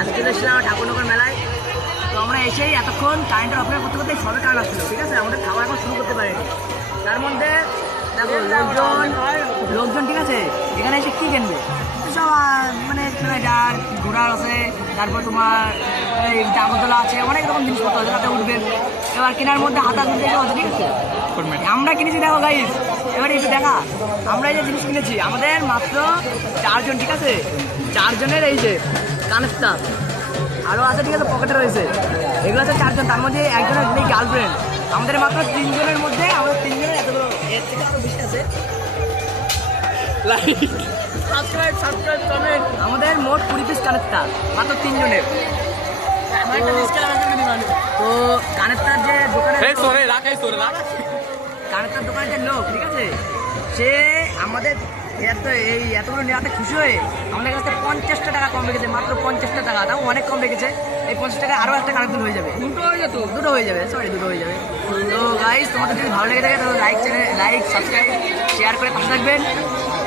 আজকে এসেছিলাম ঠাকুরনগর মেলায়। তো আমরা এসেই এতক্ষণ কারেন্টের অপেক্ষা করতে করতে সবে কারেন্ট আসছিলো, ঠিক আছে, আমাদের খাওয়া এখন শুরু করতে পারিনি। তার মধ্যে দেখো লোকজন ঠিক আছে, এখানে এসে কী কিনবে সব মানে যার ঘোড়ার আছে, তারপর তোমার এই জাগরদোলা আছে, অনেক রকম জিনিসপত্র আছে, তাতে উঠবে। এবার কেনার মধ্যে হাতা ঘুরতে আছে, ঠিক আছে। আমরা কিনেছি দেখো গাইস, এবারে একটু দেখা আমরা এই যে জিনিস কিনেছি আমাদের মাত্র 4 জন, ঠিক আছে, 4 জনের এই যে কানেক্টার আরও আছে, ঠিক আছে, পকেটে রয়েছে, এগুলো আছে 4 জন, তার মধ্যে একজনের নেই গার্লফ্রেন্ড। আমাদের মাত্র 3 জনের মধ্যে আমাদের 3 জনের এতগুলো, এর থেকে আরও বেশি আছে। Like subscribe comment. আমাদের মোট 20 পিস কানেক্টার মাত্র 3 জনের। তো কানেক্টার যে দোকানে কানেক্টার দোকানের যে লোক, ঠিক আছে, সে আমাদের এতগুলো নেওয়াতে খুশি হয়ে আমাদের কাছে 50টা টাকা কম রেখেছে, মাত্র 50টা টাকা, তাও অনেক কম রেখেছে। এই 50 টাকা আরও একটা কানেকশন হয়ে যাবে, দুটো হয়ে যাবে। তো গাইস, তোমাদের যদি ভালো লেগে থাকে তাহলে লাইক সাবস্ক্রাইব শেয়ার করে পাশে থাকবেন।